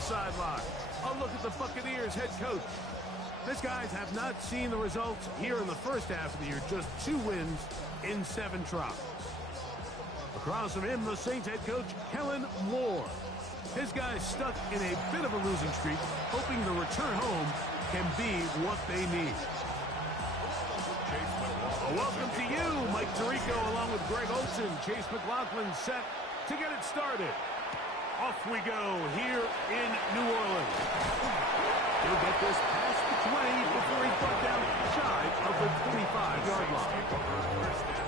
the sideline. A look at the Buccaneers head coach. These guys have not seen the results here in the first half of the year. Just 2 wins in 7 tries. Across from him, the Saints head coach, Kellen Moore. His guys stuck in a bit of a losing streak, hoping the return home can be what they need. Welcome to you, Mike Tirico, along with Greg Olson. Chase McLaughlin set to get it started. Off we go here in New Orleans. He'll get this past the 20 before he's brought down shy of the 25-yard line.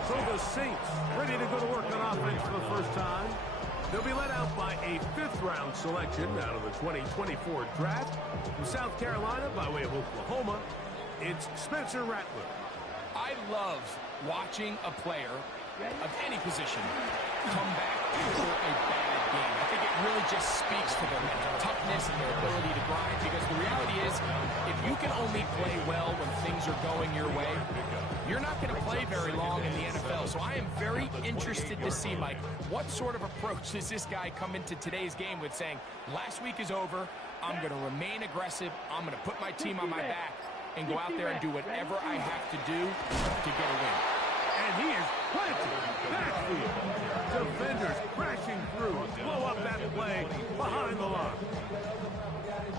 So the Saints ready to go to work on offense for the first time. They'll be led out by a 5th-round selection out of the 2024 draft. From South Carolina by way of Oklahoma, it's Spencer Rattler. I love watching a player of any position come back after a bad game. I think it really just speaks to their mental toughness and their ability to grind, because the reality is, if you can only play well when things are going your way, you're not going to play very long in the NFL. So I am very interested to see, Mike, what sort of approach does this guy come into today's game with, saying, last week is over, I'm going to remain aggressive, I'm going to put my team on my back, and go out there and do whatever I have to do to get a win. And he is planted backfield. Defenders crashing through. Blow up that play behind the line.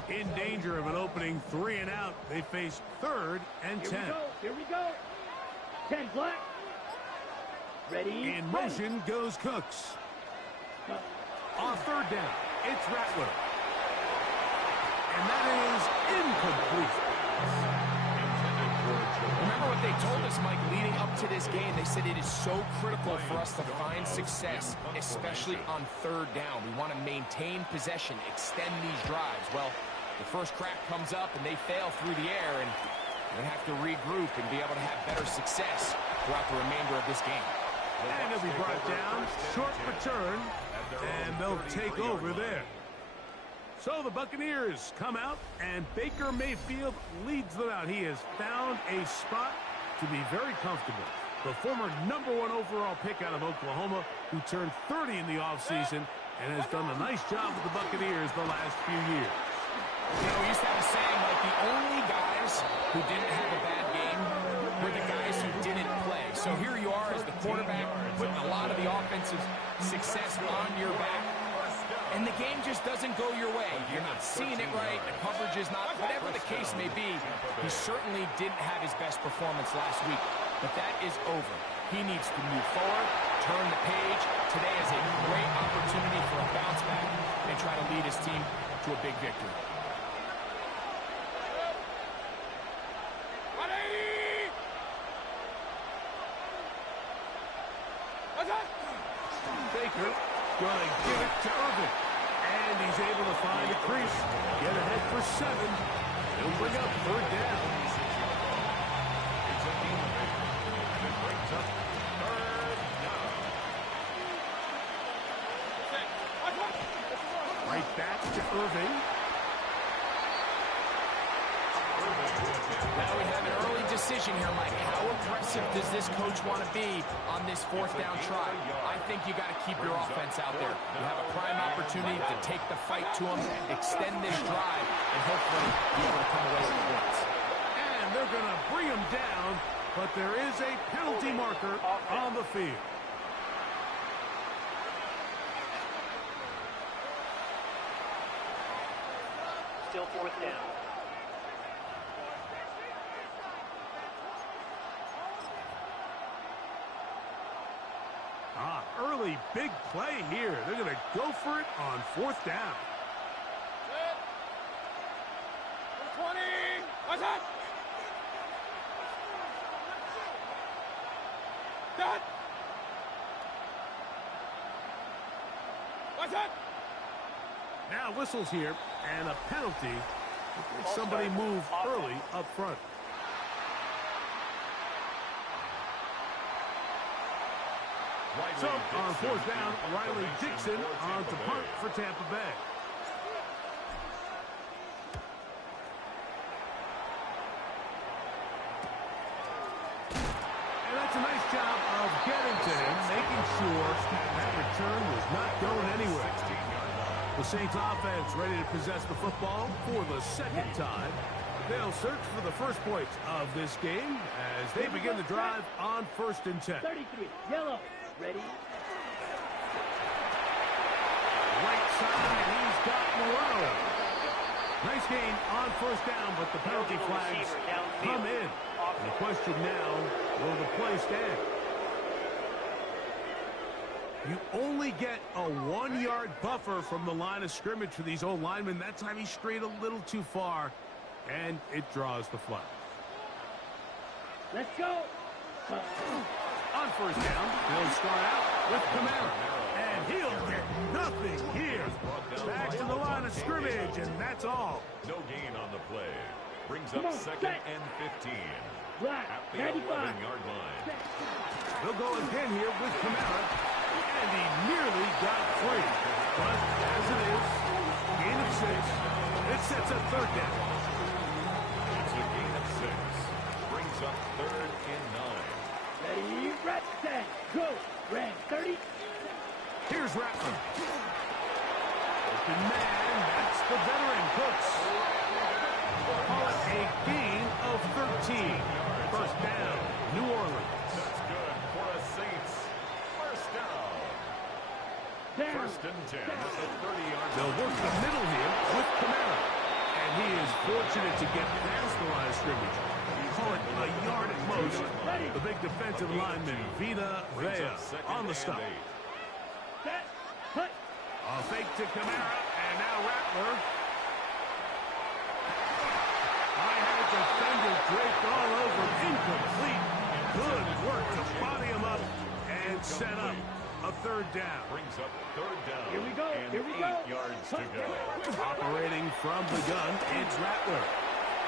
In danger of an opening 3 and out. They face 3rd and 10. Here we go. 10 black. Ready. In motion goes Cooks. On 3rd down, it's Rattler. And that is incomplete. Remember what they told us, Mike, leading up to this game. They said it is so critical for us to find success, especially on 3rd down. We want to maintain possession, extend these drives. Well, the first crack comes up and they fail through the air, and they're going to have to regroup and be able to have better success throughout the remainder of this game. And he'll be brought down, short return, and they'll take over there. So the Buccaneers come out, and Baker Mayfield leads them out. He has found a spot to be very comfortable. The former #1 overall pick out of Oklahoma, who turned 30 in the offseason and has done a nice job with the Buccaneers the last few years. You know, we used to have a saying, like, the only guys who didn't have a bad game were the guys who didn't play. So here you are as the quarterback, putting a lot of the offensive success on your back. And the game just doesn't go your way. You're not seeing it right. The coverage is not, whatever the case may be. He certainly didn't have his best performance last week. But that is over. He needs to move forward, turn the page. Today is a great opportunity for a bounce back and try to lead his team to a big victory. Baker going to give it to Irvin. And he's able to find a crease. Get ahead for 7. He'll bring up 3rd down. Right back to Irving. Now we have an early decision here, Mike. How aggressive does this coach want to be on this 4th down try? I think you got to keep your offense out there. You have a prime opportunity to take the fight to them, extend this drive, and hopefully be able to come away with points. And they're going to bring him down, but there is a penalty marker on the field. Still 4th down. Early big play here. They're going to go for it on 4th down. 20. What's that? Done. What's that? Now whistles here, and a penalty. Somebody moved early up front. So, on 4th down, Riley Dixon on to punt for Tampa Bay. And that's a nice job of getting to him, making sure that return was not going anywhere. The The Saints offense ready to possess the football for the second time. They'll search for the first points of this game as they begin the drive on 1st and 10. 33, yellow, ready. Right side, he's got Moreau. Nice gain on 1st down, but the penalty flags come in. And the question now, will the play stand? You only get a 1-yard buffer from the line of scrimmage for these old linemen. That time he strayed a little too far, and it draws the flag. Let's go. On 1st down, they'll start out with Kamara. And he'll get nothing here. Back to the line of scrimmage, and that's all. No gain on the play. Brings up 2nd and 15. Black, At the 95. 11-yard line. They'll go again here with Kamara. And he nearly got free. But as it is, gain of 6. It sets up 3rd down. It's a gain of 6. Brings up 3rd and 9. Ready, red, set, go. Red, 30. Here's Rattler. Open man, that's the veteran Cooks. Call it a gain of 13. 1st down, New Orleans. That's good for a Saints. 1st down. Down. 1st and 10 at the 30-yard line. They'll work the middle here with Kamara. And he is fortunate to get past the line of scrimmage. Call it a yard at most. The big defensive lineman, Vita Vea, on the stop. Set, cut. A fake to Kamara, and now Rattler. I had a defender draped all over, incomplete. Good work to body him up and set up a 3rd down. Brings up 3rd down. Here we go, And here we go. 8 yards to go. Operating from the gun, it's Rattler.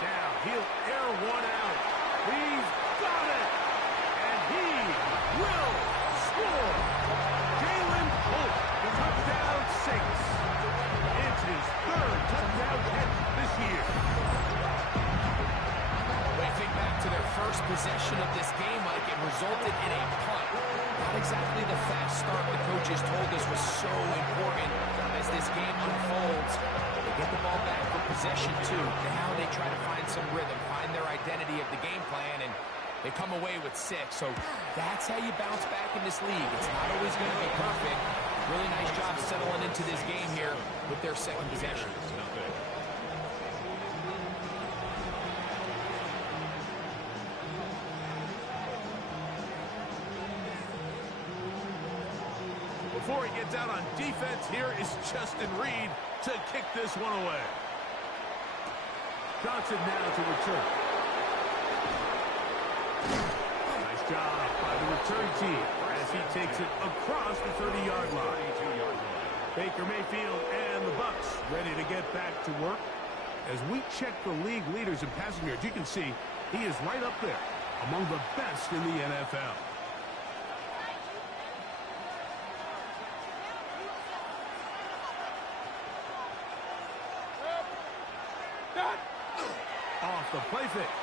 Now, he'll air one out. He's got it! And he will score! Jalen Holt, the touchdown Saints. It's his 3rd touchdown catch this year. Waving back to their first possession of this game, Mike, it resulted in a punt. Not exactly the fast start the coaches told us was so important as this game unfolds. They get the ball back for possession 2. Now they try to find some rhythm, find their identity of the game plan, and they come away with 6. So that's how you bounce back in this league. It's not always going to be perfect. Really nice job settling into this game here with their 2nd possession. Before he gets out on defense, here is Justin Reed to kick this one away. Johnson now to return. Nice job by the return team as he takes it across the 30-yard line. Baker Mayfield and the Bucs ready to get back to work. As we check the league leaders in passing yards, you can see he is right up there among the best in the NFL. Off the play fake.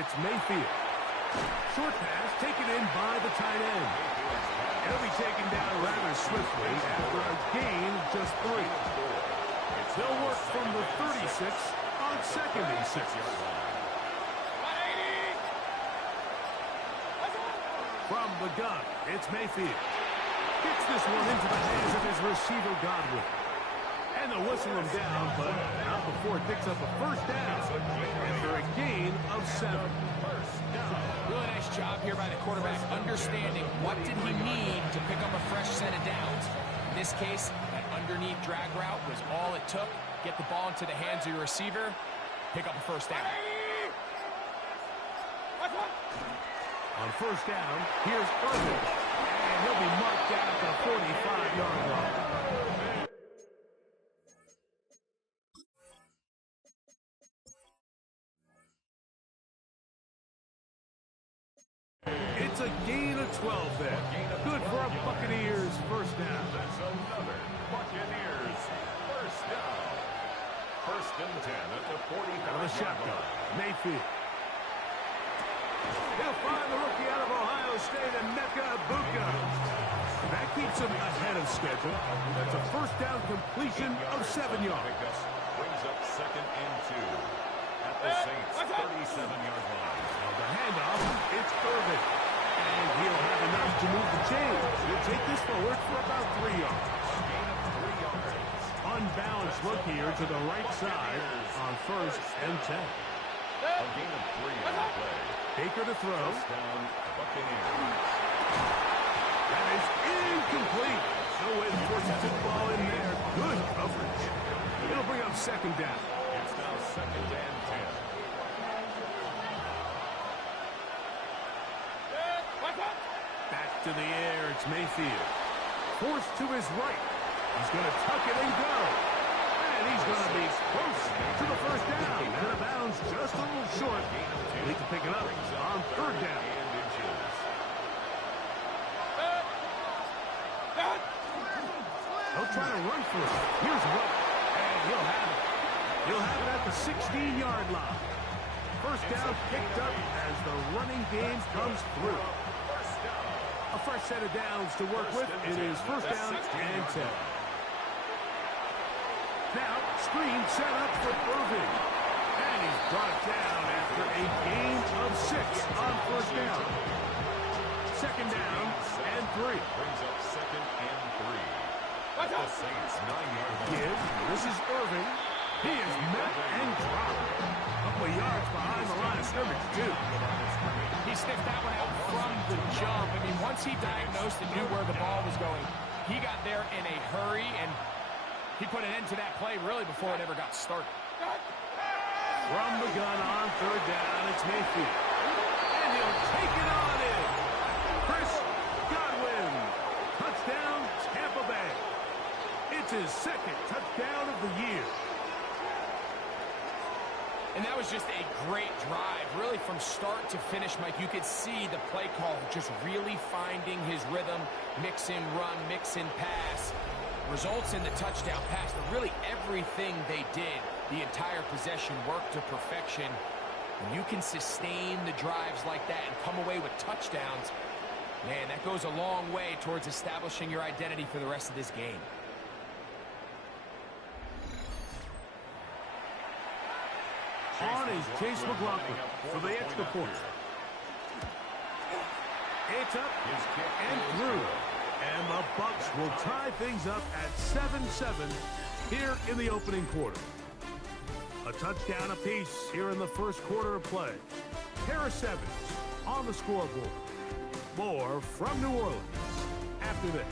It's Mayfield. Short pass taken in by the tight end. He'll be taken down rather swiftly after a gain of just 3. They'll work from the 36 on 2nd and 6. From the gun, it's Mayfield. Gets this one into the hands of his receiver, Godwin. And they'll whistle him down, but not before it picks up a 1st down after a gain of 7. Really nice job here by the quarterback, understanding what did he need to pick up a fresh set of downs. In this case, that underneath drag route was all it took. Get the ball into the hands of your receiver, pick up a 1st down. On 1st down, here's Irvin, and he'll be marked down at the 45-yard line. It's a gain of 12 there. Good for a Buccaneers 1st down. That's another Buccaneers 1st down. 1st and 10 at the 45-yard On the shotgun, line. Mayfield. He'll find the rookie out of Ohio State, and Mecca Ibuka. That keeps Keeps him ahead of schedule. That's a first down completion of 7 yards. Brings up 2nd and 2 at the Saints' 37-yard line. Now the handoff, it's Irvin. And he'll have enough to move the chains. He'll take this forward for about 3 yards. Gain of 3 yards. Unbalanced look here to the right side on 1st and 10. A gain of 3 on the play. Baker to throw. First down, Buccaneers. That is incomplete. No way to force the football in there. Good coverage. It'll bring up 2nd down. It's now 2nd and 10. Back to the air, it's Mayfield. Forced to his right. He's going to tuck it and go. And he's going to be close to the first down. And out of bounds just a little short. He can pick it up on 3rd down. He'll try to run for it. Here's what. And he'll have it. He'll have it at the 16-yard line. First down picked up as the running game comes through. A fresh set of downs to work with. It is first down and 10. Now, screen set up for Irving. And he's brought down after a gain of 6 on first down. 2nd down and 3. Brings up 2nd and 3. At the Saints' 9-yard line. Give. This is Irving. He is met and dropped. A couple of yards behind the line of scrimmage, too. He sniffed that one out from the jump. I mean, once he diagnosed and knew where the ball was going, he got there in a hurry, and he put an end to that play really before it ever got started. From the gun on 3rd down, it's Mayfield. And he'll take it on in. Chris Godwin. Touchdown, Tampa Bay. It's his 2nd touchdown of the year. And that was just a great drive, really from start to finish, Mike. You could see the play call just really finding his rhythm, mix in run, mix in pass, results in the touchdown pass. But really everything they did, the entire possession worked to perfection. When you can sustain the drives like that and come away with touchdowns, man, that goes a long way towards establishing your identity for the rest of this game. On is Chase McLaughlin for the extra point. It's up and through. And the Bucs will tie things up at 7-7 here in the opening quarter. A touchdown apiece here in the first quarter of play. Pair of 7s on the scoreboard. More from New Orleans after this.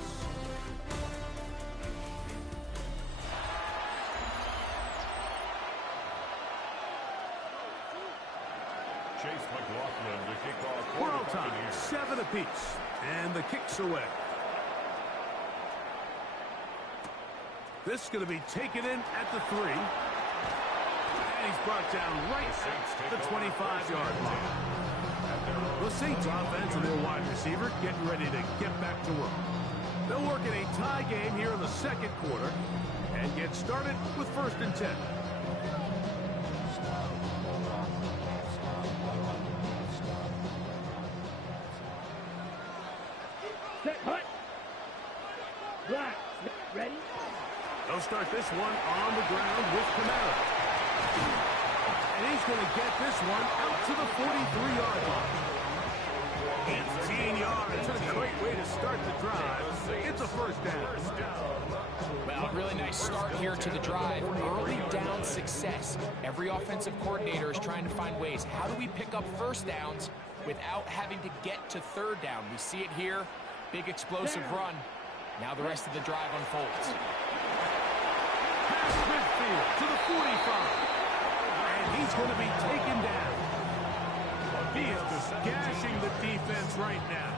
Chase McLaughlin to kick off. We're all time, 7 apiece, and the kick's away. This is going to be taken in at the 3. And he's brought down right at the 25-yard line. The Saints offense and their wide receiver getting ready to get back to work. They'll work in a tie game here in the second quarter and get started with 1st and 10. Set, hut. Black. Ready? They'll start this one on the ground with Kamara. And he's going to get this one out to the 43-yard line. 18 yards. A great way to start the drive. It's a first down. Well, a really nice start here to the drive. Early down success. Every offensive coordinator is trying to find ways. How do we pick up first downs without having to get to 3rd down? We see it here. Big explosive run. Now the rest of the drive unfolds. Past midfield to the 45. And he's going to be taken down. He is just gashing the defense right now.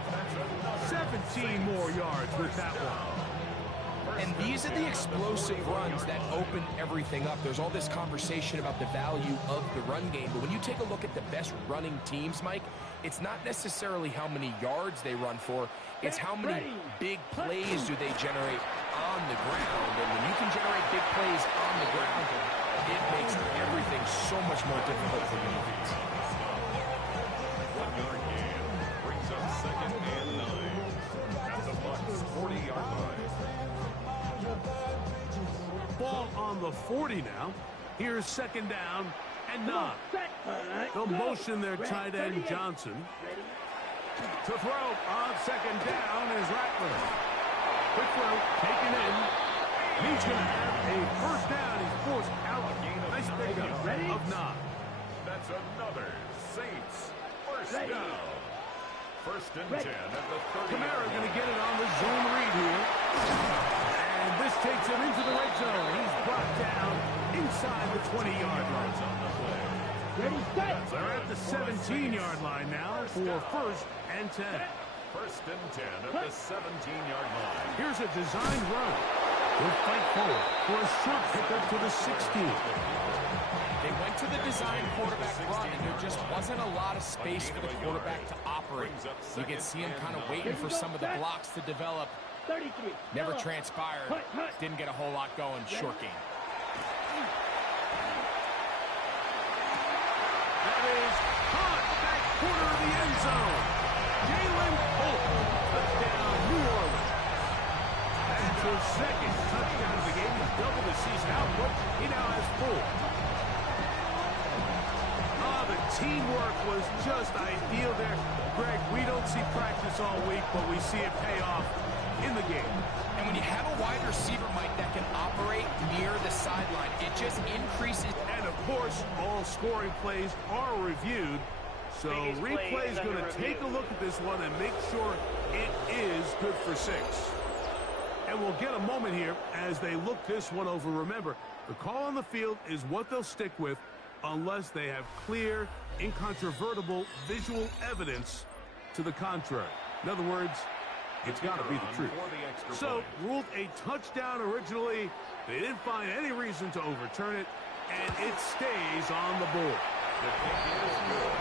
17 more yards with that one. And these are the explosive runs that open everything up. There's all this conversation about the value of the run game, but when you take a look at the best running teams, Mike, it's not necessarily how many yards they run for, it's how many big plays do they generate on the ground. And when you can generate big plays on the ground, it makes everything so much more difficult for the defense. 1-yard gain brings up 2nd and 9 at the Bucs' 40-yard line. ball on the 40 now. Here's second down and 9. They'll motion their tight end Johnson. To throw on second down is Rattler. Quick throw, taken in. He's going to have a first down. He's forced out. Nice pickup of 9. That's another Saints first down. First and 10 at the 30. Kamara going to get it on the zone read here. And this takes him into the red zone. He's brought down inside the 20-yard line. Ready, set. They're at the 17-yard line now for first and 10. First and 10 at the 17-yard line. Here's a designed run. We'll fight forward for a short pickup to the 16. They went to the design quarterback run, and there just wasn't a lot of space for the quarterback to operate. You can see him kind of waiting for some of the blocks to develop. 33. Never transpired. Didn't get a whole lot going. Short game. That is caught back corner of the end zone. Jalen Holt, touchdown, New Orleans. That's his second touchdown of the game. He's doubled the season output. He now has 4. The teamwork was just ideal there. Greg, we don't see practice all week, but we see it pay off in the game. And when you have a wide receiver, Mike, that can operate near the sideline, it just increases. And, of course, all scoring plays are reviewed. So replay is going to take a look at this one and make sure it is good for 6. And we'll get a moment here as they look this one over. Remember, the call on the field is what they'll stick with unless they have clear, incontrovertible visual evidence to the contrary. In other words, it's got to be the truth. So, ruled a touchdown originally. They didn't find any reason to overturn it, and it stays on the board. The kick is good.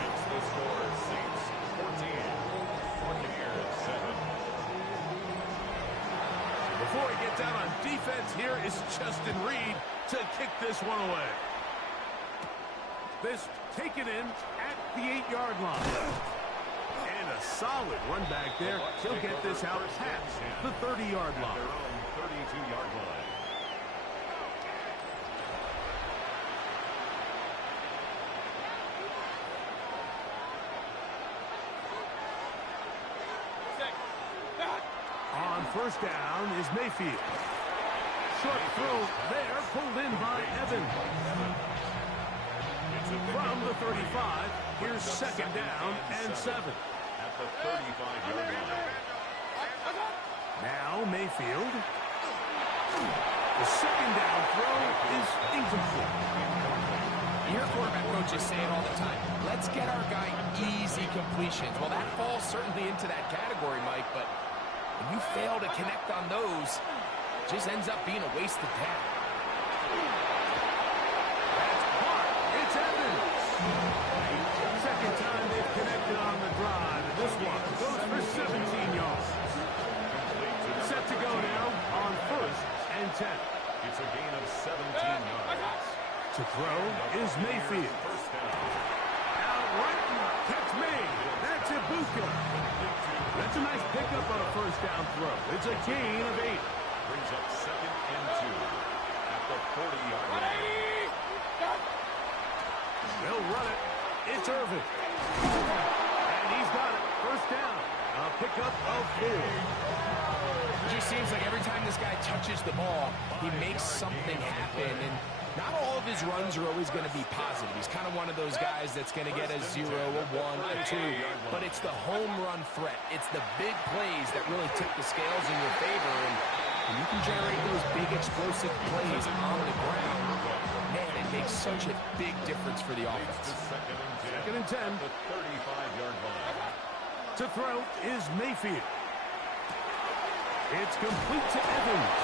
Makes the score Saints 14. Buccaneers 7. Before he gets out on defense, here is Justin Reed to kick this one away. This taken in at the 8-yard line. And a solid run back there. He'll get this out past the 30-yard line. Their own 32-yard line. On first down is Mayfield. Short throw there, pulled in by Evans. From the 35, here's second down and 7. At the 35-yard line. Now Mayfield. The second down throw is incomplete. You hear quarterback coaches say it all the time. Let's get our guy easy completions. Well, that falls certainly into that category, Mike, but when you fail to connect on those, it just ends up being a wasted down. That's caught. It's Evans. Second time they've connected on the drive. And this one goes for 17 yards. Set to go now on first and 10. It's a gain of 17 yards. To throw is Mayfield. First down. Out right, catch made. That's Ibuka. That's a nice pickup on a first down throw. It's a gain of 8. Brings up second and 2 at the 40-yard line. They'll run it. It's Irvin. And he's got it. First down. A pickup of 4. It just seems like every time this guy touches the ball, he makes something happen. And not all of his runs are always going to be positive. He's kind of one of those guys that's going to get a 0, a 1, a 2. But it's the home run threat. It's the big plays that really tip the scales in your favor. And you can generate those big explosive plays on the ground. Man, it makes such a big difference for the offense. Second and 10. The 35-yard line. To throw is Mayfield. It's complete to Evans.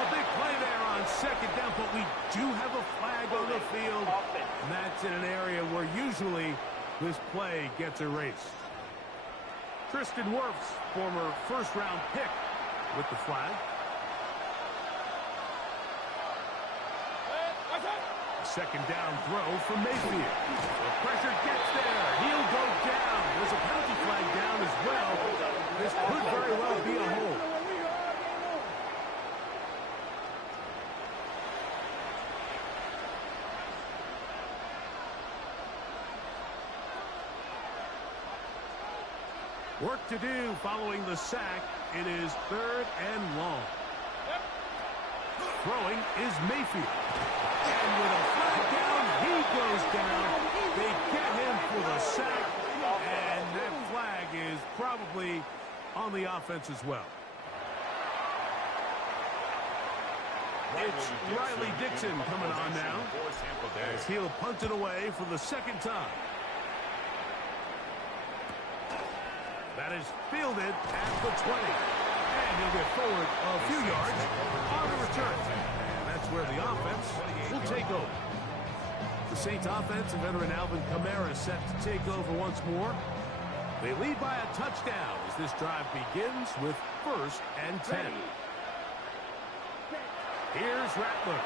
A big play there on second down, but we do have a flag on the field. And that's in an area where usually this play gets erased. Tristan Wirfs, former first-round pick, with the flag. Second down throw from Mayfield. The pressure gets there. He'll go down. There's a penalty flag down as well. This could very well be a hold. Work to do following the sack. It is 3rd and long. Throwing is Mayfield. And with a flag down, he goes down. They get him for the sack. And that flag is probably on the offense as well. It's Riley Dixon coming on now, as he'll punt it away for the 2nd time. That is fielded at the 20. And he'll get forward a few yards on the return. And that's where the offense will take over. The Saints offense and veteran Alvin Kamara set to take over once more. They lead by a touchdown as this drive begins with 1st and 10. Here's Rattler.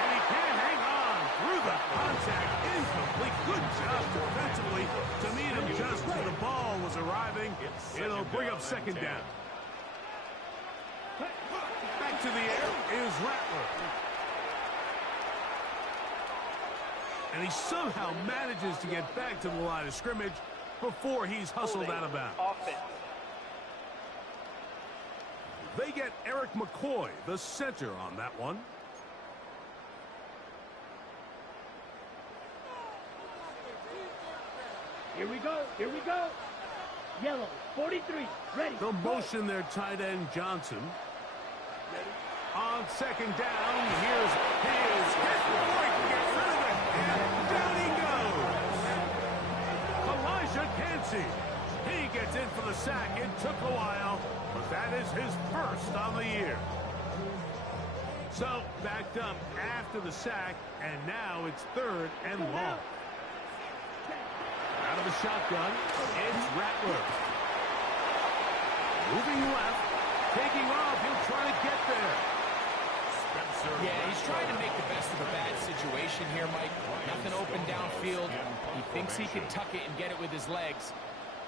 And he can't hang on through the contact. Incomplete. Good job defensively to meet him just as the ball was arriving. It'll bring up 2nd down. Back to the air is Rattler. And he somehow manages to get back to the line of scrimmage before he's hustled out of bounds. They get Eric McCoy, the center, on that one. Here we go. Here we go. Yellow, 43. Ready. The motion their tight end Johnson. On 2nd down, here's his hit. Boy, get rid of it. And down he goes. Elijah Cansey. He gets in for the sack. It took a while, but that is his 1st on the year. So, backed up after the sack, and now it's 3rd and long. Out of the shotgun, it's Rattler. Moving left, taking off, he'll try to get there. Yeah, he's trying to make the best of a bad situation here, Mike. Nothing open downfield. He thinks he can tuck it and get it with his legs.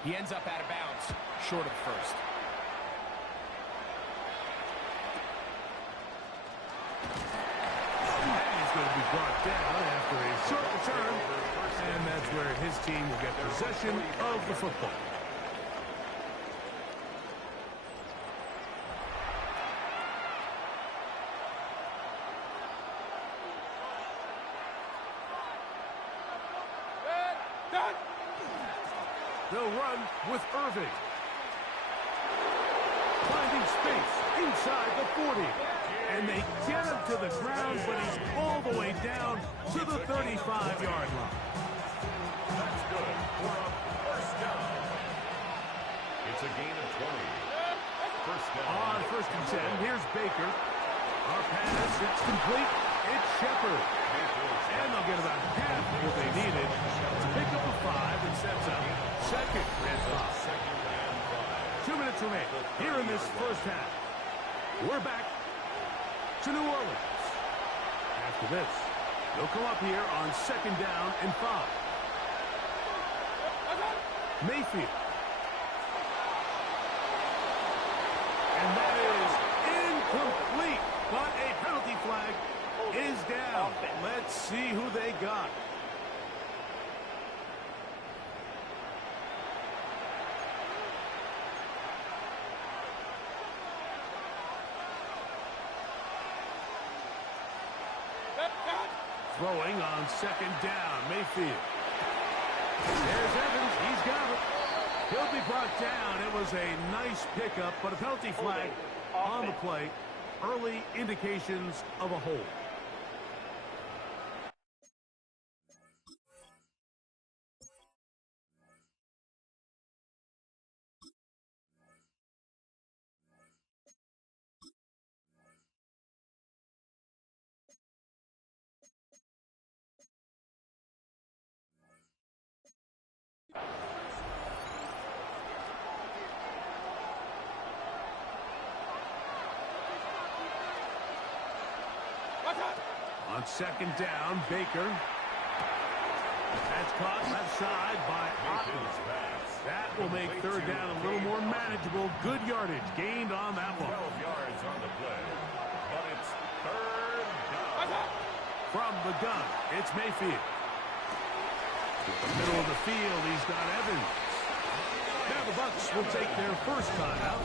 He ends up out of bounds, short of 1st. He's going to be brought down after a short return, and that's where his team will get possession of the football. They'll run with Irving. Finding space inside the 40. And they get him to the ground, but he's all the way down to the 35-yard line. That's good for a 1st down. It's a gain of 20. 1st down. On 1st and 10, here's Baker. Our pass, it's complete. It's Shepard. And they'll get about half of what they needed to pick up a 5 and sets up 2nd and 5. 2 minutes remain here in this 1st half. We're back to New Orleans. After this, they'll come up here on 2nd down and 5. Mayfield. And that is incomplete, but a penalty flag is down. Let's see who they got. Throwing on 2nd down, Mayfield. There's Evans. He's got it. He'll be brought down. It was a nice pickup, but a penalty flag on the play. Early indications of a hold. On 2nd down, Baker. That's caught left side by Otten. That will make 3rd down a little more manageable. Good yardage gained on that one. 12 yards on the play, but it's 3rd down. From the gun, it's Mayfield. In the middle of the field, he's got Evans. Now the Bucs will take their first timeout,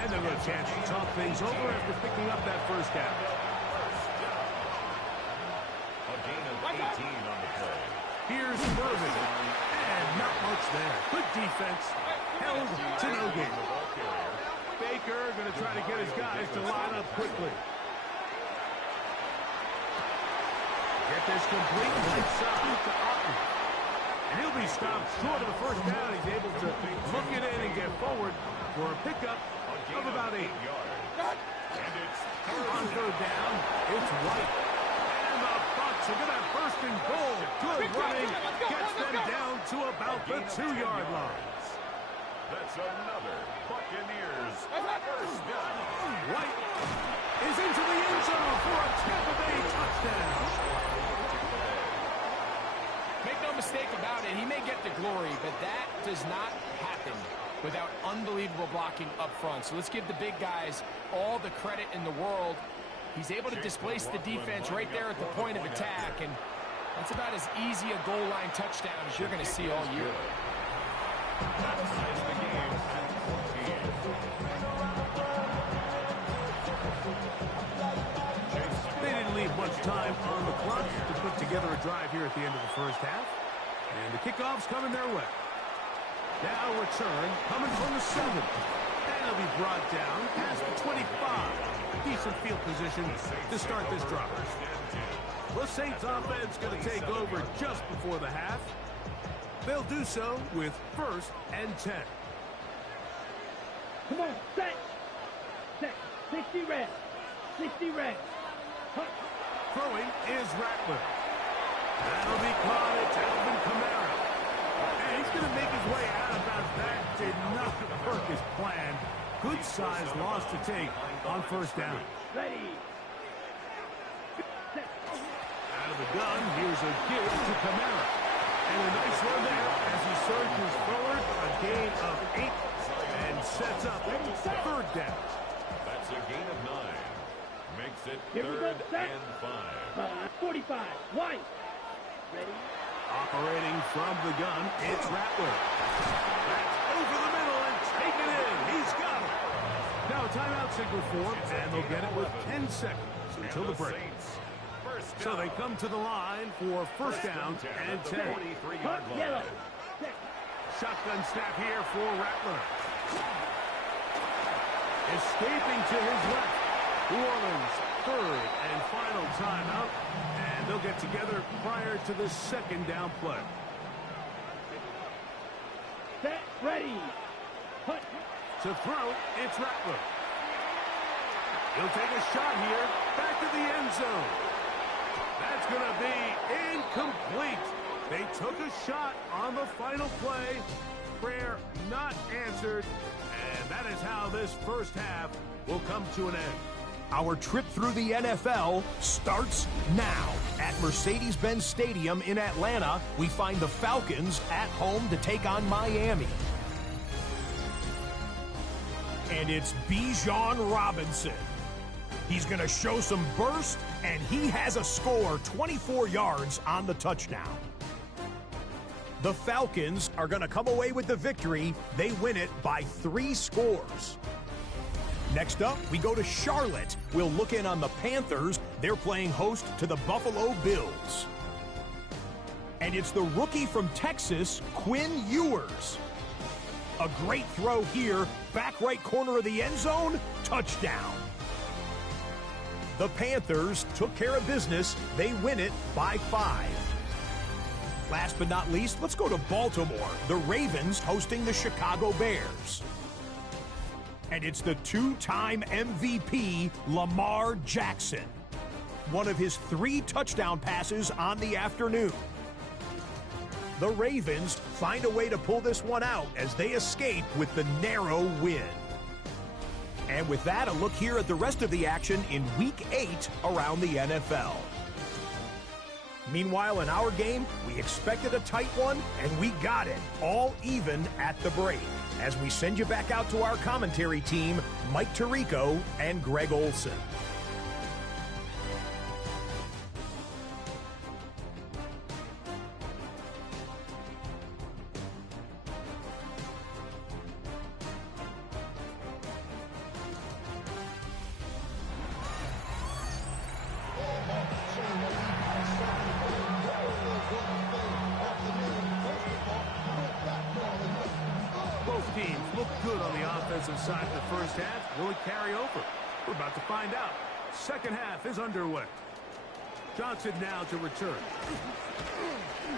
and they'll get a chance to talk things over after picking up that first down. A gain of 18 on the play. Here's Irvin, and not much there. Good defense, held to no gain. Baker going to try to get his guys to line up quickly. Get this complete right side to Otten. And he'll be stopped short of the first down. He's able to look it in and get forward for a pickup of about 8 yards. And it's On third down, it's White. And the Bucs are going to have first and goal. Good running. Gets them down to about the 2-yard line. That's another Buccaneers first down. White is into the end zone for a Tampa Bay touchdown. Make no mistake about it, he may get the glory, but that does not happen without unbelievable blocking up front. So let's give the big guys all the credit in the world. He's able to displace the defense right there at the point of attack, and that's about as easy a goal line touchdown as you're going to see all year. That ties the game at 14. They didn't leave much time on the clock to put together a drive here at the end of the first half. And the kickoff's coming their way. Now return coming from the 7. And it'll be brought down past the 25. Decent field position to start this drive. The Saints offense going to take over just before the half. They'll do so with 1st and 10. Come on, set. Set. 60 red. 60 red. Hunt. Throwing is Rattler. That'll be caught. It's Alvin Kamara. And he's going to make his way out of bounds. That did not work as planned. Good size loss to take on first down. Ready. Set. Out of the gun, here's a give to Kamara. And a nice run there as he surges forward. A gain of 8 and sets up 3rd down. That's a gain of 9. Makes it Here we go, 3rd set. and 5. 45. White. Ready. Operating from the gun, it's Rattler. That's over the middle and taken in. He's got it. Now a timeout signal formed, and they'll get it with 10 seconds until the break. So they come to the line for first down and 10. 43-yard line. Yellow. Set. Shotgun snap here for Rattler. Escaping to his left. New Orleans, 3rd and final timeout. And they'll get together prior to the 2nd down play. Set. Ready. Hunt. To throw, it's Rattler. He'll take a shot here. Back to the end zone. That's going to be incomplete. They took a shot on the final play. Prayer not answered. And that is how this first half will come to an end. Our trip through the NFL starts now. At Mercedes-Benz Stadium in Atlanta, we find the Falcons at home to take on Miami. And it's Bijan Robinson. He's going to show some burst, and he has a score, 24 yards on the touchdown. The Falcons are going to come away with the victory. They win it by 3 scores. Next up, we go to Charlotte. We'll look in on the Panthers. They're playing host to the Buffalo Bills. And it's the rookie from Texas, Quinn Ewers. A great throw here, back right corner of the end zone, touchdown. The Panthers took care of business. They win it by 5. Last but not least, let's go to Baltimore. The Ravens hosting the Chicago Bears. And it's the 2-time MVP, Lamar Jackson. One of his 3 touchdown passes on the afternoon. The Ravens find a way to pull this one out as they escape with the narrow win. And with that, a look here at the rest of the action in Week 8 around the NFL. Meanwhile, in our game, we expected a tight one, and we got it, all even at the break. As we send you back out to our commentary team, Mike Tirico and Greg Olson. positive side of the first half. Will it carry over? We're about to find out. Second half is underway. Johnson now to return.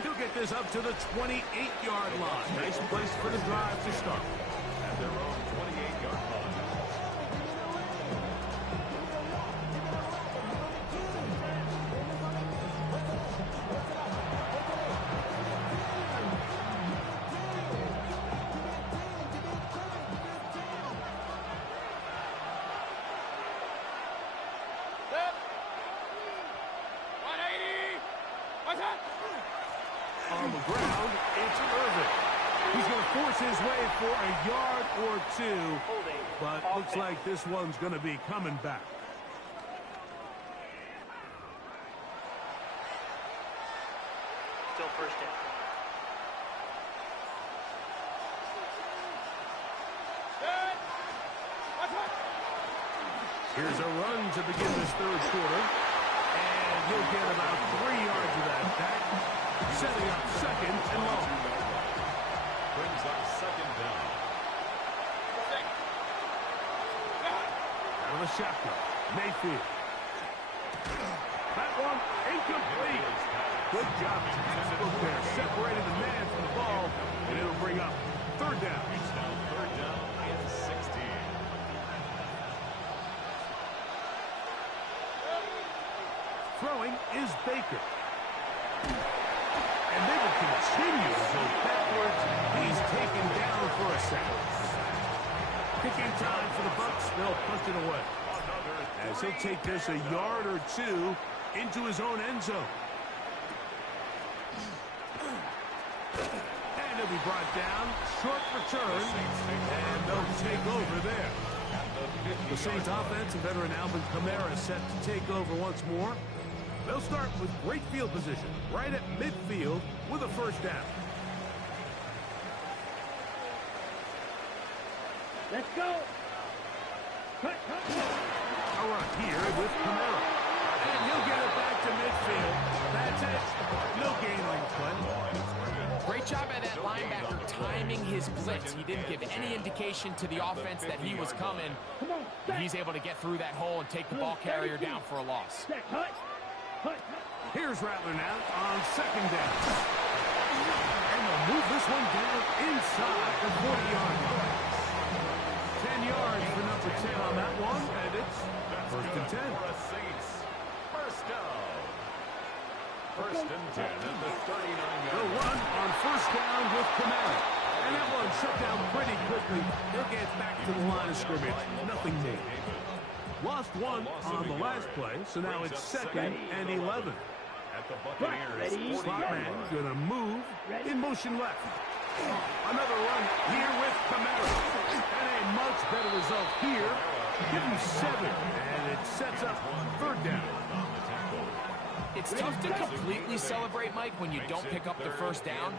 He'll get this up to the 28-yard line. Nice place for the drive to start. At their own 28-yard line. On the ground, it's Irvin. He's going to force his way for a yard or two, but looks like this one's going to be coming back. Still first down. Here's a run to begin this third quarter, and he'll get about 3 yards of that back, setting up second and long. Brings up second down. Out of the shotgun, Mayfield. That one incomplete. Good job, textbook there, separating the man from the ball, and it'll bring up third down. It's now third down and 16. Throwing is Baker. And they will continue to go backwards. He's taken down for a sack. Kicking time for the Bucs. They'll punt it away. As he'll take this a yard or two into his own end zone. And he'll be brought down. Short return. And they'll take over there. The Saints offense and veteran Alvin Kamara set to take over once more. They'll start with great field position right at midfield with a first down. Let's go. Cut. A run here with Kamara. And he'll get it back to midfield. That's it. No gain on play. Great job by that linebacker timing his blitz. He didn't give any indication to the offense that he was coming. Come on. And he's able to get through that hole and take the ball carrier down for a loss. Cut. Here's Rattler now on second down. And they'll move this one down inside the 40-yard line. 10 yards for number 10 on that one, and it's first and 10. For a Saints first down. First and 10 at the 39-yard They'll run on first down with Kamara. And that one shut down pretty quickly. They'll get back to the line of scrimmage. Nothing more. Lost one on the last play, so now it's second and 11. At the Buccaneers. Slot man gonna move in motion left. Another run here with Kamara. And a much better result here. Give him 7, and it sets up third down. It's tough to completely celebrate, Mike, when you don't pick up the first down,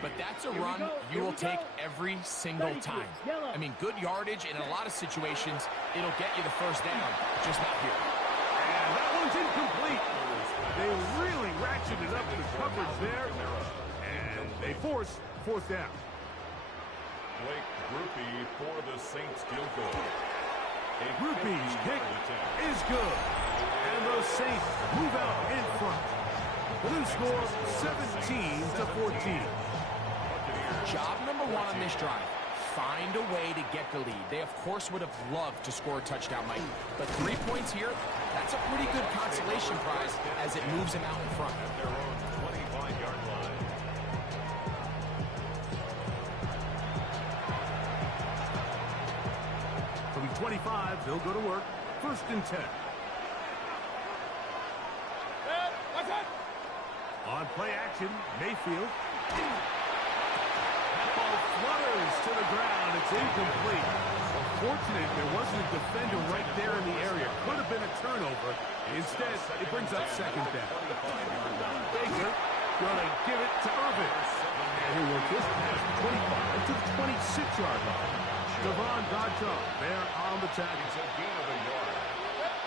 but that's a run you will take every single time. I mean, good yardage, and in a lot of situations, it'll get you the first down, just not here. And that one's incomplete. They really ratcheted up the coverage there, and they force fourth down. Blake Grupe for the Saints field goal. Grupe's kick is good. And those Saints move out in front. The new score, 17-14. Job number 1 on this drive. Find a way to get the lead. They, of course, would have loved to score a touchdown, Mike. But 3 points here, that's a pretty good consolation prize as it moves them out in front. At their own 25-yard line. From 25, they'll go to work. First and 10. On play action, Mayfield. That ball flutters to the ground. It's incomplete. Fortunate there wasn't a defender right there in the area. Could have been a turnover. Instead, it brings up second down. Baker going to give it to Irvin. And he'll work this past 25 to the 26-yard line. Devon Godchar there on the tackle. It's a gain of a yard.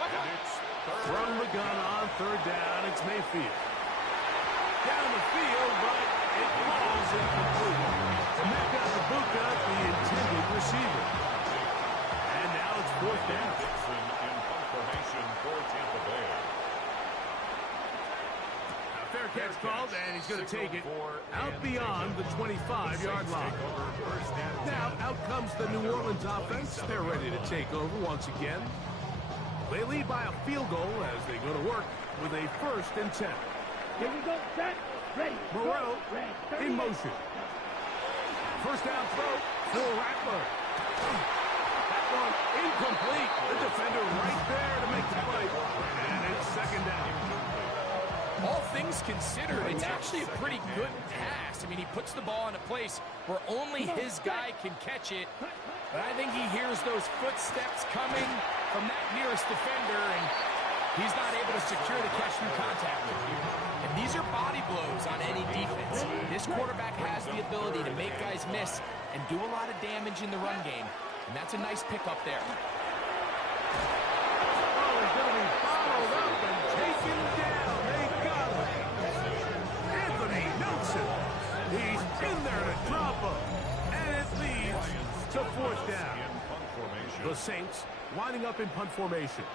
And it's From the gun on third down, it's Mayfield. Down the field, but it falls incomplete. And they've got the Bucca, the intended receiver. fourth down. Dixon in punt formation for Tampa Bay. Fair catch called, and he's going to take it out beyond the 25-yard line. Now, out comes the New Orleans offense. They're ready to take over once again. They lead by a field goal as they go to work with a 1st and 10. Here we go, set, ready, Moreau go, in motion. First down throw for Rattler. That one incomplete. The defender right there to make the play. And it's 2nd down. All things considered, it's actually a pretty good pass. I mean, he puts the ball in a place where only his guy can catch it. But I think he hears those footsteps coming from that nearest defender, and he's not able to secure the catch through contact. And these are body blows on any defense. This quarterback has the ability to make guys miss and do a lot of damage in the run game. And that's a nice pickup there. Oh, he's going to be followed up and taken down. They got him. Anthony Nelson. He's in there to drop him. And it leads to 4th down. The Saints lining up in punt formation.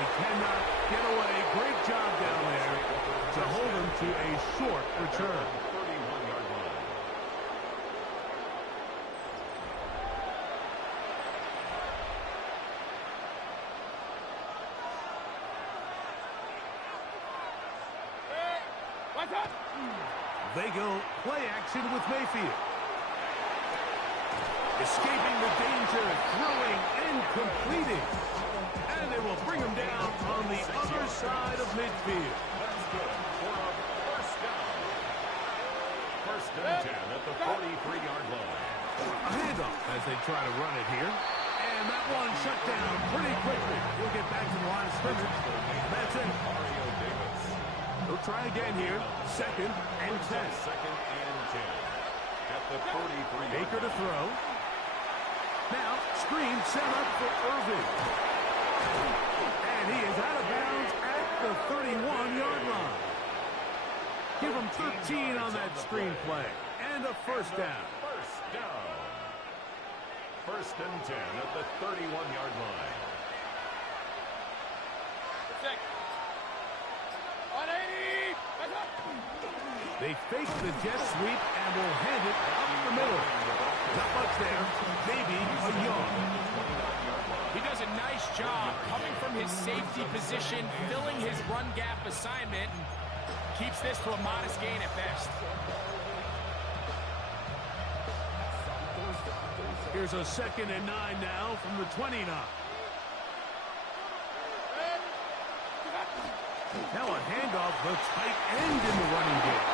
He cannot get away. Great job down there to hold him to a short return. 31-yard line. What's up? They go play action with Mayfield. Escaping the danger, throwing and completing. And they will bring him down on the other side of midfield. That's good for a 1st down. 1st and 10 at the 43-yard line. A handoff as they try to run it here. And that one shut down pretty quickly. He'll get back to the line of scrimmage. That's it. Mario Davis. They'll try again here. 2nd and 10. 2nd and 10 at the 43-yard Baker to throw. Now, screen set up for Irving. And he is out of bounds at the 31-yard line. Give him 13 on that screen play. And a 1st down. 1st down. 1st and 10 at the 31-yard line. 180. What's up? They fake the jet sweep and will hand it up the middle. Not much there. Maybe a yard. He does a nice job coming from his safety position, filling his run gap assignment, and keeps this to a modest gain at best. Here's a 2nd and 9 now from the 29. Now a handoff, the tight end in the running game.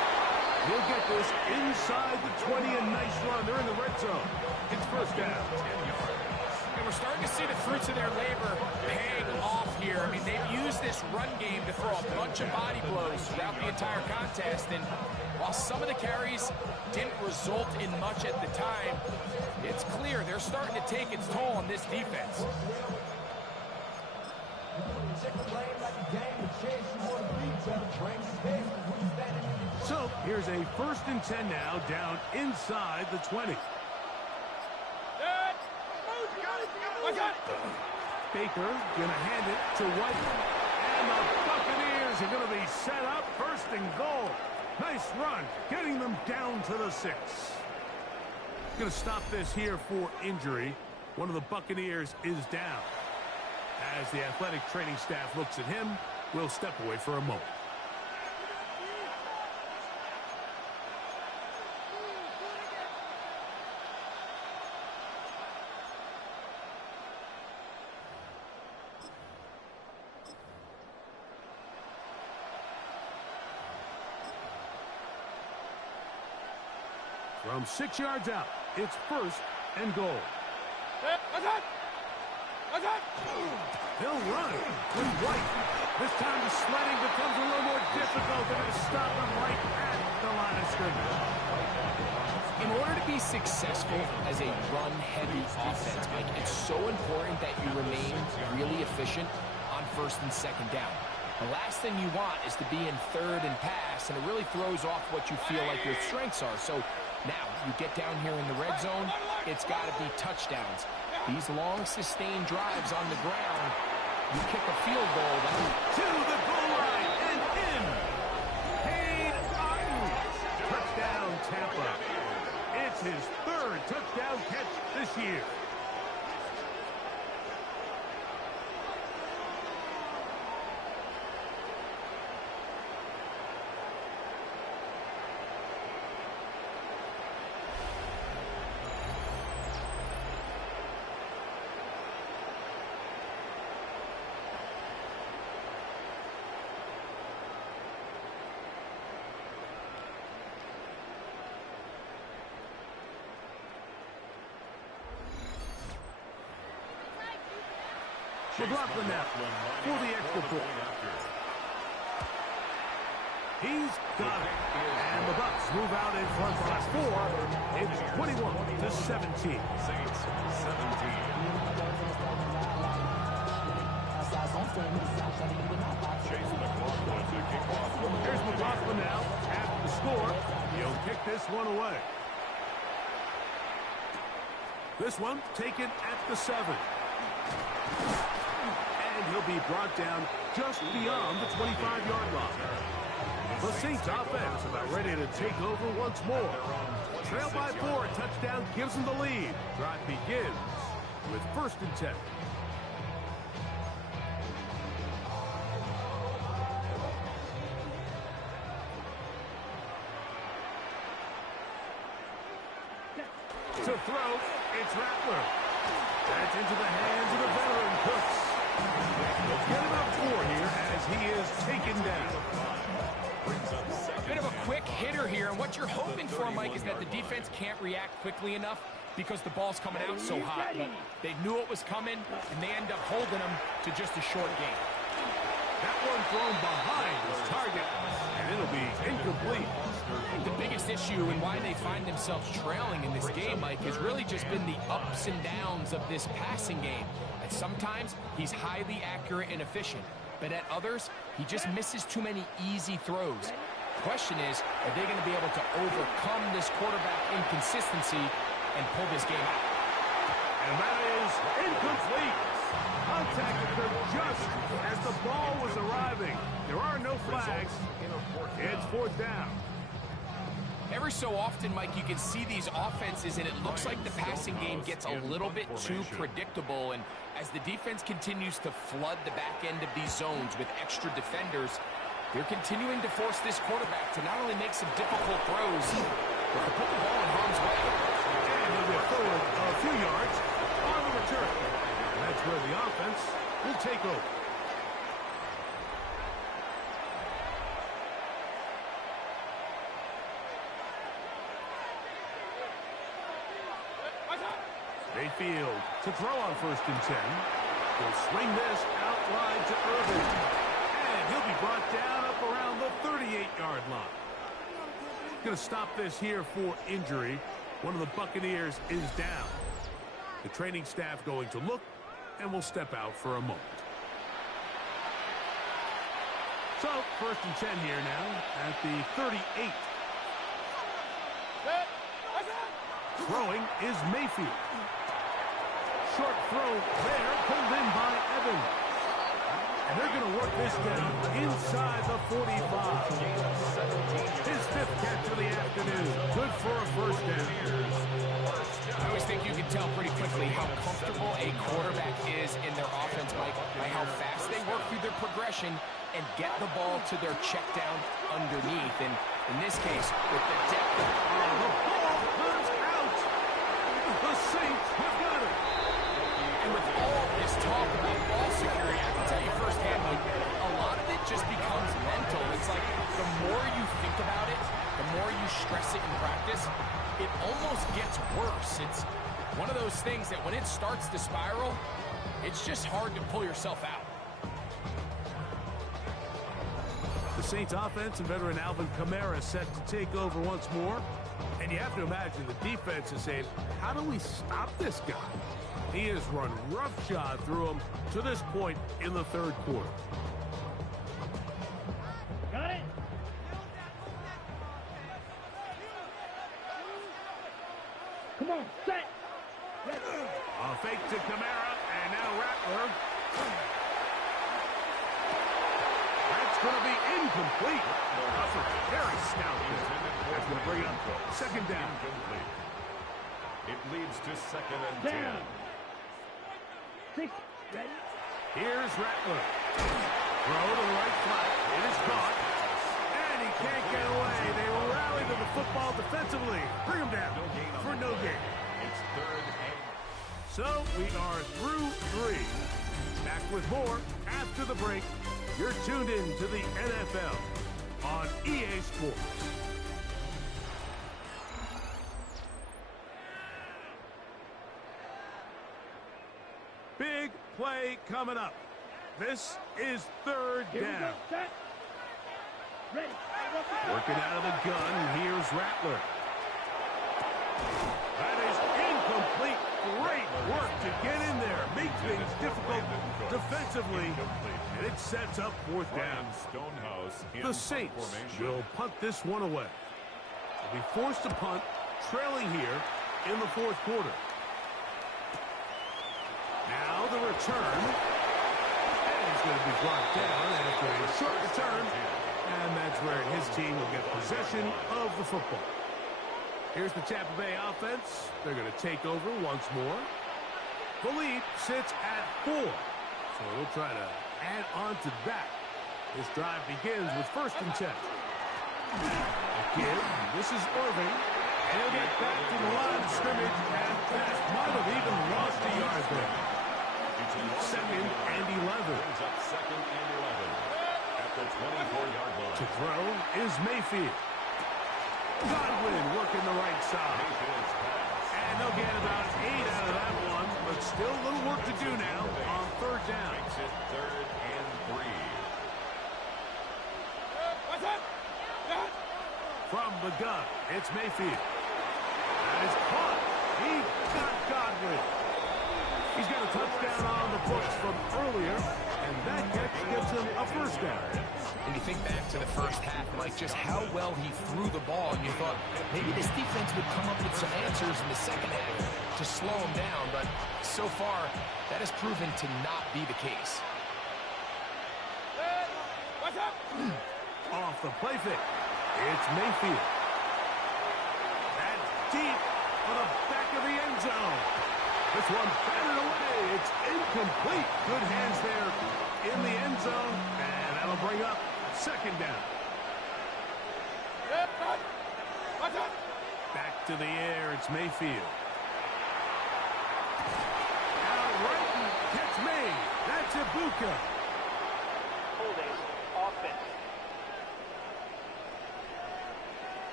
He'll get this inside the 20, a nice run. They're in the red zone. It's 1st down. And we're starting to see the fruits of their labor paying off here. I mean, they've used this run game to throw a bunch of body blows throughout the entire contest. And while some of the carries didn't result in much at the time, it's clear they're starting to take its toll on this defense. So here's a 1st and 10 now, down inside the 20. What's up? Baker gonna hand it to White. And the Buccaneers are gonna be set up 1st and goal. Nice run, getting them down to the 6. Gonna stop this here for injury. One of the Buccaneers is down. As the athletic training staff looks at him, we'll step away for a moment. From 6 yards out, it's 1st and goal. What's up? What's up? He'll run with White. This time the sledding becomes a little more difficult. They're going to stop him right at the line of scrimmage. In order to be successful as a run-heavy offense, Mike, it's so important that you remain really efficient on 1st and 2nd down. The last thing you want is to be in third and pass, and it really throws off what you feel like your strengths are. So now you get down here in the red zone, it's got to be touchdowns. These long, sustained drives on the ground, you kick a field goal. To the goal line and in. Paid Otten. Touchdown, Tampa. It's his third touchdown catch this year. McLaughlin now for the extra point. He's got it. And the Bucs move out in front by 4. It's 21-17. Saints 17. Chase McLaughlin to kick off. Here's McLaughlin now after the score. He'll kick this one away. This one taken at the 7. And he'll be brought down just beyond the 25-yard line. The Saints offense about ready to take over once more. Trail by 4, touchdown gives them the lead. Drive begins with 1st and 10. To throw, it's Rattler. That's into the hands of the veteran Cooks. Let's get about 4 here as he is taken down. Bit of a quick hitter here, and what you're hoping for, Mike, is that the defense can't react quickly enough because the ball's coming out so hot. But they knew it was coming, and they end up holding them to just a short gain. That one thrown behind his target, and it'll be incomplete. The biggest issue and why they find themselves trailing in this game, Mike, has really just been the ups and downs of this passing game. And sometimes he's highly accurate and efficient, but at others, he just misses too many easy throws. The question is, are they going to be able to overcome this quarterback inconsistency and pull this game out? And that is incomplete. Contact occurred just as the ball was arriving. There are no flags. It's 4th down. Every so often, Mike, you can see these offenses, and it looks like the passing game gets a little bit too predictable. And as the defense continues to flood the back end of these zones with extra defenders, they're continuing to force this quarterback to not only make some difficult throws, but to put the ball in harm's way. And he'll be forward a few yards on the return. And that's where the offense will take over. Mayfield to throw on 1st and 10. He'll swing this out wide to Irvin. And he'll be brought down up around the 38-yard line. Going to stop this here for injury. One of the Buccaneers is down. The training staff going to look and will step out for a moment. So, 1st and 10 here now at the 38. Throwing is Mayfield. Short throw there, pulled in by Evans. And they're going to work this down inside the 45. His 5th catch of the afternoon. Good for a 1st down. I always think you can tell pretty quickly how comfortable a quarterback is in their offense, Mike, by how fast they work through their progression and get the ball to their check down underneath. And in this case, with the depth of the ball comes out. The Saints have got it. And with all this talk about ball security, I can tell you firsthand, like, a lot of it just becomes mental. It's like the more you think about it, the more you stress it in practice, it almost gets worse. It's one of those things that when it starts to spiral, it's just hard to pull yourself out. The Saints offense and veteran Alvin Kamara set to take over once more. And you have to imagine the defense is saying, how do we stop this guy? He has run roughshod through him to this point in the 3rd quarter. Come on, set. Ready. A fake to Kamara, and now Rattler. That's going to be incomplete. Very stout there. That's going to bring up second down. Incomplete. It leads to 2nd and 10. Down. 6. Ready. Here's Rattler. Throw to the right flat. It is caught. And he can't get away. They rally to the football defensively. Bring him down for no gain. It's 3rd and... So we are through 3. Back with more after the break. You're tuned in to the NFL on EA Sports. Big play coming up. This is 3rd Here we go. down. Set. Ready. Working out of the gun, here's Rattler. That is incomplete. Great work to get in there. Make things difficult defensively. And it sets up 4th down. Stonehouse in The Saints formation. will punt this one away. They'll be forced to punt, trailing here in the 4th quarter. Now the return. And he's going to be brought down after a short return. And that's where his team will get possession of the football. Here's the Tampa Bay offense. They're going to take over once more. The lead sits at 4. So we'll try to add on to that. This drive begins with 1st and 10. Again, this is Irving. He'll get back to the line of scrimmage, and that might have even lost a yard there. 2nd and 11. Brings up 2nd and 11 at the 24-yard line. To throw is Mayfield. Godwin working the right side. Mayfield's pass. And they'll get about 8 out of that one, but still a little work to do now on 3rd down. Makes it 3rd and 3. What's that? From the gun, it's Mayfield. That is caught. He got Godwin. He's got a touchdown on the books from earlier, and that catch gives him a 1st down. And you think back to the first half, Mike, just how well he threw the ball, and you thought maybe this defense would come up with some answers in the second half to slow him down, but so far, that has proven to not be the case. What's up? Off the play fake, it's Mayfield. That's deep for the back of the end zone. This one batted away. It's incomplete. Good hands there in the end zone, and that'll bring up 2nd down. What's up? Back to the air, it's Mayfield. Out right, and catch made. That's Ibuka. Holding offense.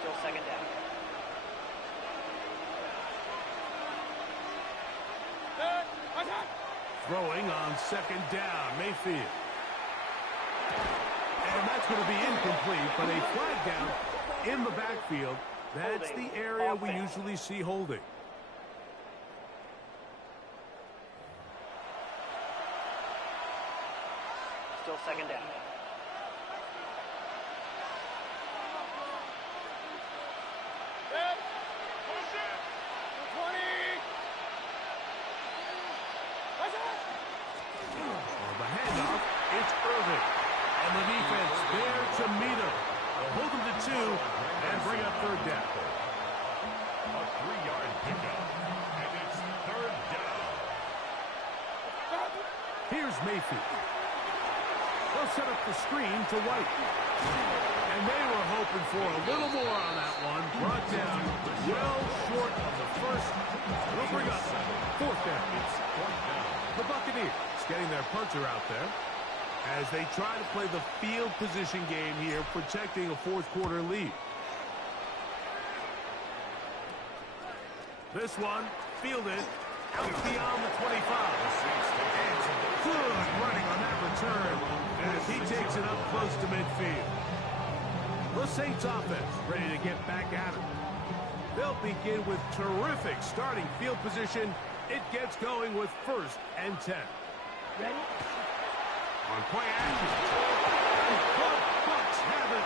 Still 2nd down. What's up? Throwing on 2nd down, Mayfield. And that's going to be incomplete, but a flag down in the backfield. That's the area we usually see holding. Still 2nd down. On the handoff, it's Irving. And the defense there to meet him. They'll hold him to 2 and bring up 3rd down. A 3-yard pickup. And it's 3rd down. Here's Mayfield. They'll set up the screen to White. And they were hoping for a little more on that one. Brought down well short of the 1st. They'll bring up 4th down. The Buccaneers getting their puncher out there as they try to play the field position game here, protecting a 4th quarter lead. This one fielded out beyond the 25. And some good running on that return as he takes it up close to midfield. The Saints offense ready to get back at it. They'll begin with terrific starting field position. It gets going with 1st and 10. Ready? On play action. And the Bucs have it.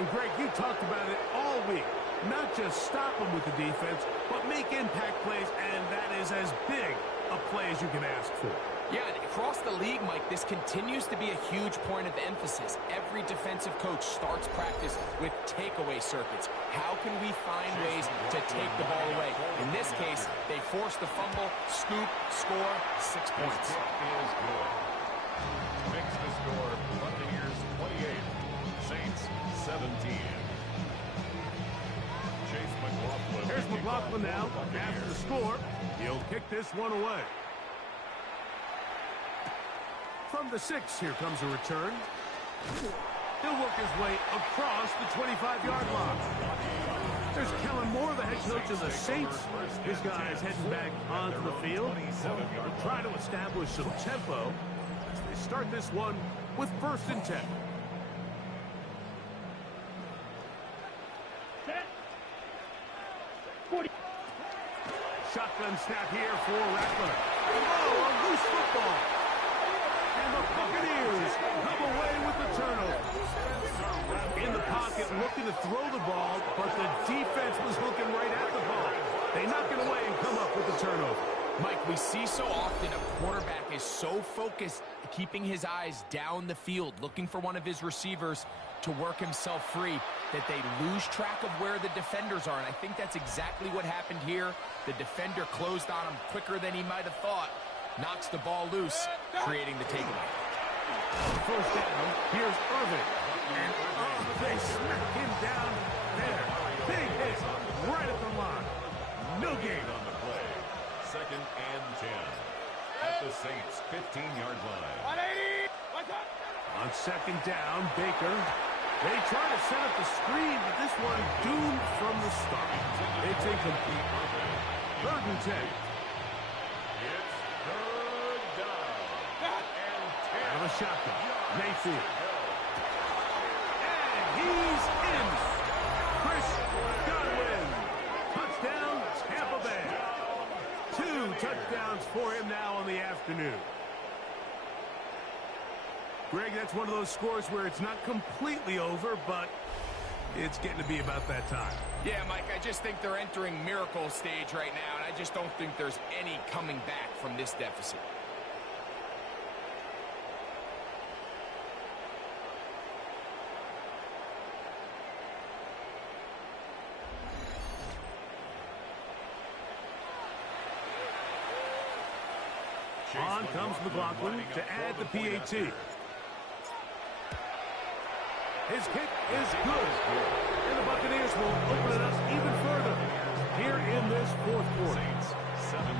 And Greg, you talked about it all week. Not just stop them with the defense, but make impact plays, and that is as big a play as you can ask for. Yeah, and across the league, Mike, this continues to be a huge point of emphasis. Every defensive coach starts practice with takeaway circuits. How can we find ways to take the ball away? In this case, they forced the fumble, scoop, score, 6 points. Is good. Makes the score Buccaneers 28, Saints 17. Here's McLaughlin now. After the score, he'll kick this one away. From the 6, here comes a return. He'll work his way across the 25-yard line. There's Kellen Moore, the head coach of the Saints. His guys heading back onto the field. We'll try to establish some tempo as they start this one with 1st and 10. Shotgun snap here for Rattler. Oh, a loose football. And the Buccaneers come away with the turnover. In the pocket, looking to throw the ball, but the defense was looking right at the ball. They knock it away and come up with the turnover. Mike, we see so often a quarterback is so focused, keeping his eyes down the field, looking for one of his receivers to work himself free, that they lose track of where the defenders are. And I think that's exactly what happened here. The defender closed on him quicker than he might have thought. Knocks the ball loose, creating the takeaway. 1st down, here's Irvin. And they smack him down there. Big hit right at the line. No gain on the play. 2nd and 10. At the Saints' 15-yard line. 180! On 2nd down, Baker. They try to set up the screen, but this one doomed from the start. It's incomplete. 3rd and 10. It's 3rd down. And 10. Out of a shotgun. Mayfield. And he's in. Chris Godwin. Touchdown, Tampa Bay. 2 touchdowns for him now on the afternoon. Greg, that's one of those scores where it's not completely over, but it's getting to be about that time. Yeah, Mike, I just think they're entering miracle stage right now, and I just don't think there's any coming back from this deficit. On comes McLaughlin to add the PAT. His kick is good. And the Buccaneers will open it up even further here in this 4th quarter. Saints 17.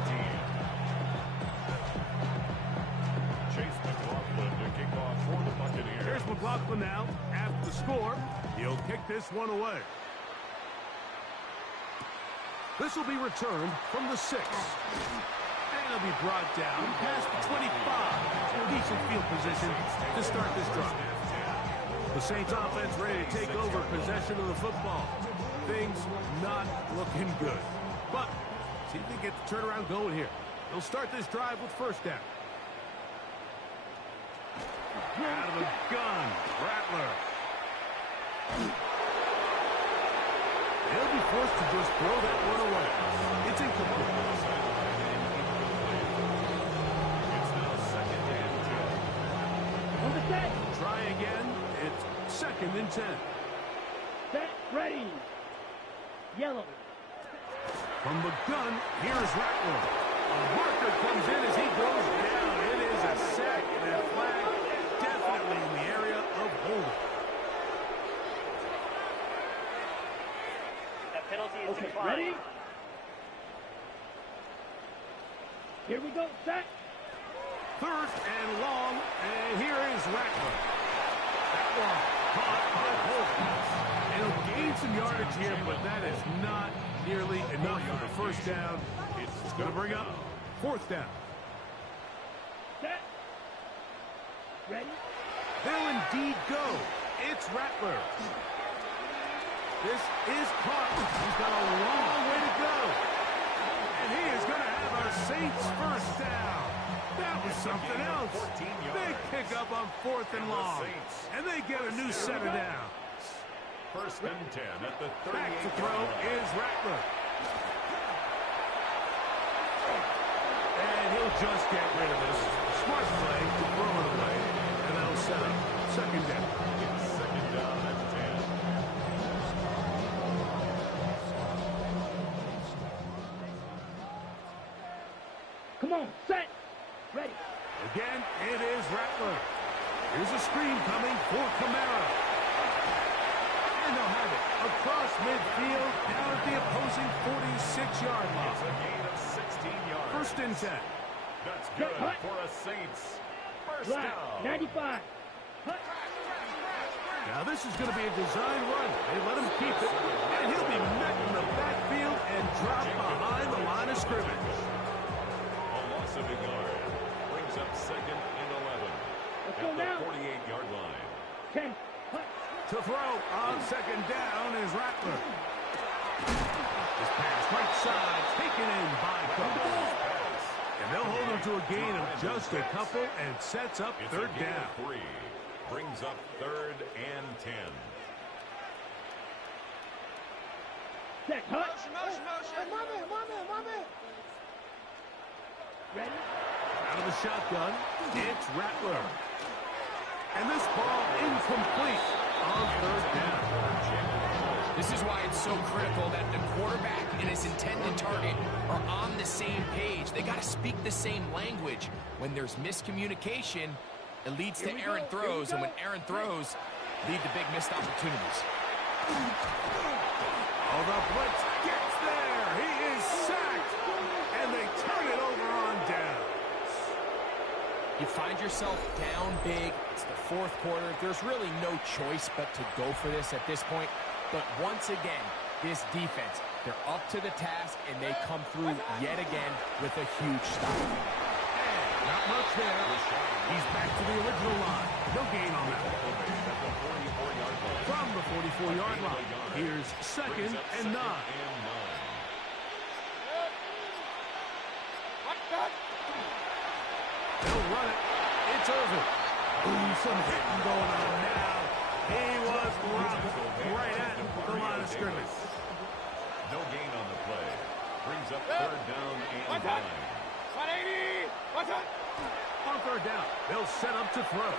Chase McLaughlin to kick off for the Buccaneers. Here's McLaughlin now. After the score, he'll kick this one away. This will be returned from the 6. And he'll be brought down past the 25. Decent field position to start this drive. The Saints offense ready to take over possession of the football. Things not looking good. But see if they get the turnaround going here. They'll start this drive with 1st down. Out of the gun, Rattler. They'll be forced to just throw that one away. It's incomplete. It's now 2nd and 10. On the set. Try again. It's 2nd and 10. Set. Ready. Yellow. From the gun, here's Rattler. A marker comes in as he goes down. It is a sack and a flag definitely in the area of holding. That penalty is Okay, declined. ready? Here we go. Set. 3rd and long, and here is Rattler. That one caught by Holden. It'll gain some yardage here, but that is not nearly enough for the 1st down. It's going to bring up 4th down. Set. Ready. They'll indeed go. It's Rattler. This is caught. He's got a long way to go. And he is going to have our Saints 1st down. That was something else. Big pickup on 4th and long. And they get a new set of downs. First and 10 at the 38. Back to throw is Rattler. And he'll just get rid of this. Smart play to throw it away. And that'll set up second down. It's second down at 10. Come on, set. Ready. Again, it is Rattler. Here's a screen coming for Kamara. And they'll have it across midfield down at the opposing 46-yard line. It's a gain of 16 yards. First and 10. That's good for a Saints. First Drive. down. 95. Hut. Now this is going to be a design run. They let him keep it, and he'll be met in the backfield and dropped behind the line of scrimmage. A loss of a yard. Brings up second and 11. Let's At go the now. 48-yard line. 10. Hut. To throw on second down is Rattler. This pass right side taken in by Cook. And they'll hold him to a gain of just a couple and sets up It's third a gain down. of 3. Brings up third and 10. Set. Hut. Ready. Out of the shotgun, it's Rattler. And this ball incomplete on third down. This is why it's so critical that the quarterback and his intended target are on the same page. They got to speak the same language. When there's miscommunication, it leads to errant throws, and when errant throws lead to big missed opportunities. Oh, the blitz gets there. He is sacked. And they turn it over on down. You find yourself down big. It's the fourth quarter. There's really no choice but to go for this at this point. But once again, this defense, they're up to the task, and they come through yet again with a huge stop. And not much there. He's back to the original line. No gain on that. From the 44-yard line, here's second and 9. They'll run it. It's Irvin. Ooh, some hitting going on now. He was robbed right at the line of scrimmage. No gain on the play. Brings up third down and 9. 180. What's up? On third down, they'll set up to throw.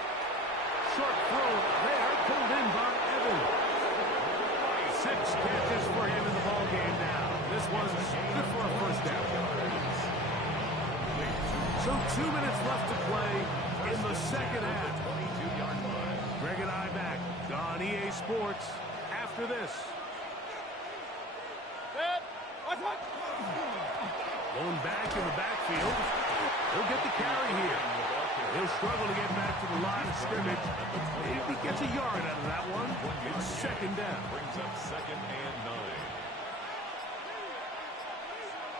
Short throw there, pulled in by Evans. 6 catches for him in the ball game now. This one's good for a first down. So 2 minutes left to play in the second half. 22-yard line. Greg and I back on EA Sports after this. Set. What's up? Going back in the backfield. He'll get the carry here. He'll struggle to get back to the line of scrimmage. If he gets a yard out of that one, it's second down. Brings up second and 9.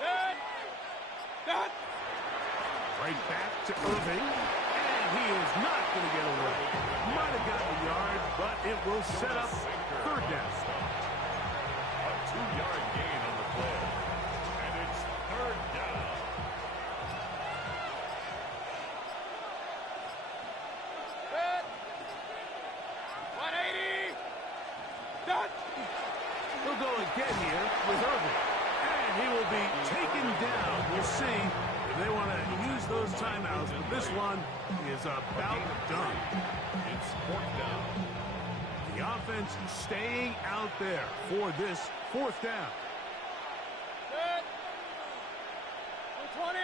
Set. Set. Right back to Irving. And he is not going to get away. Might have gotten a yard, but it will set up third down. A 2-yard gain on the play. And it's third down. Set. 180. Set. He'll go again here with Irving. And he will be taken down. We'll see if they want to use those timeouts. But this one is about done. It's fourth down. The offense staying out there for this fourth down. Set. 220.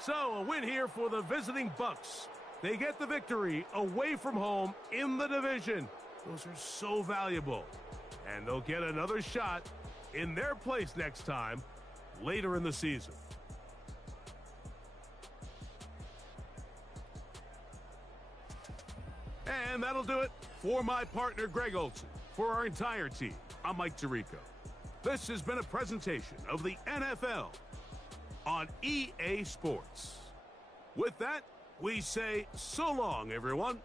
So a win here for the visiting Bucs. They get the victory away from home in the division. Those are so valuable. And they'll get another shot in their place next time later in the season. And that'll do it for my partner, Greg Olson. For our entire team, I'm Mike Tirico. This has been a presentation of the NFL on EA Sports. With that, we say so long, everyone.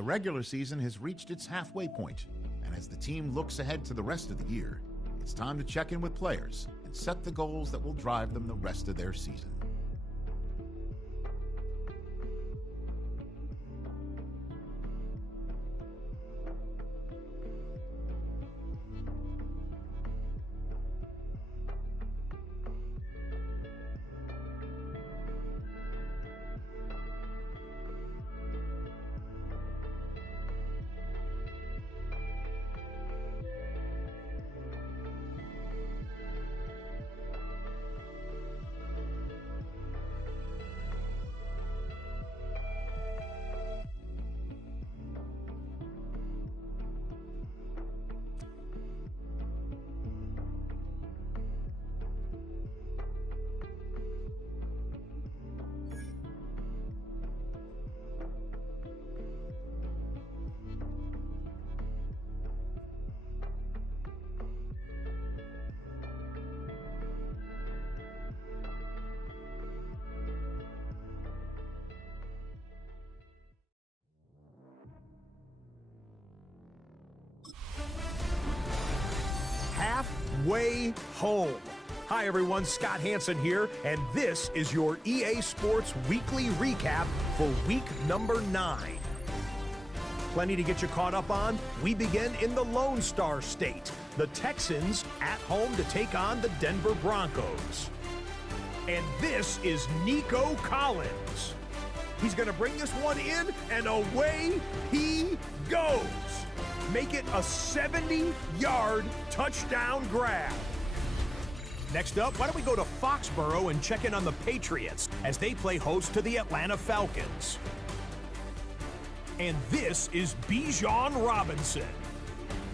The regular season has reached its halfway point, and as the team looks ahead to the rest of the year, it's time to check in with players and set the goals that will drive them the rest of their season. Halfway home. Hi everyone, Scott Hansen here, and this is your EA Sports Weekly Recap for week number 9. Plenty to get you caught up on. We begin in the Lone Star State. The Texans at home to take on the Denver Broncos. And this is Nico Collins. He's going to bring this one in, and away he goes. Make it a 70-yard touchdown grab. Next up, why don't we go to Foxborough and check in on the Patriots as they play host to the Atlanta Falcons. And this is Bijan Robinson.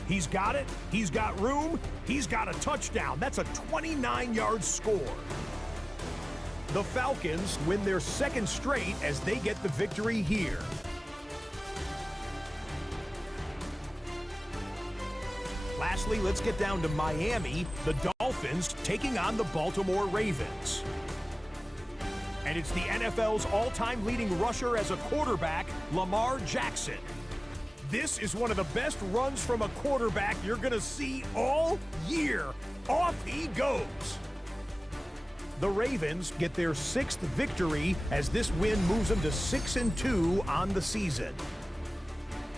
He's got it, he's got room, he's got a touchdown. That's a 29-yard score. The Falcons win their second straight as they get the victory here. Lastly, let's get down to Miami, the Dolphins taking on the Baltimore Ravens. And it's the NFL's all-time leading rusher as a quarterback, Lamar Jackson. This is one of the best runs from a quarterback you're going to see all year. Off he goes. The Ravens get their 6th victory as this win moves them to 6-2 on the season.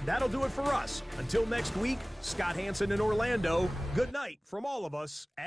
That'll do it for us. Until next week, Scott Hansen in Orlando, good night from all of us at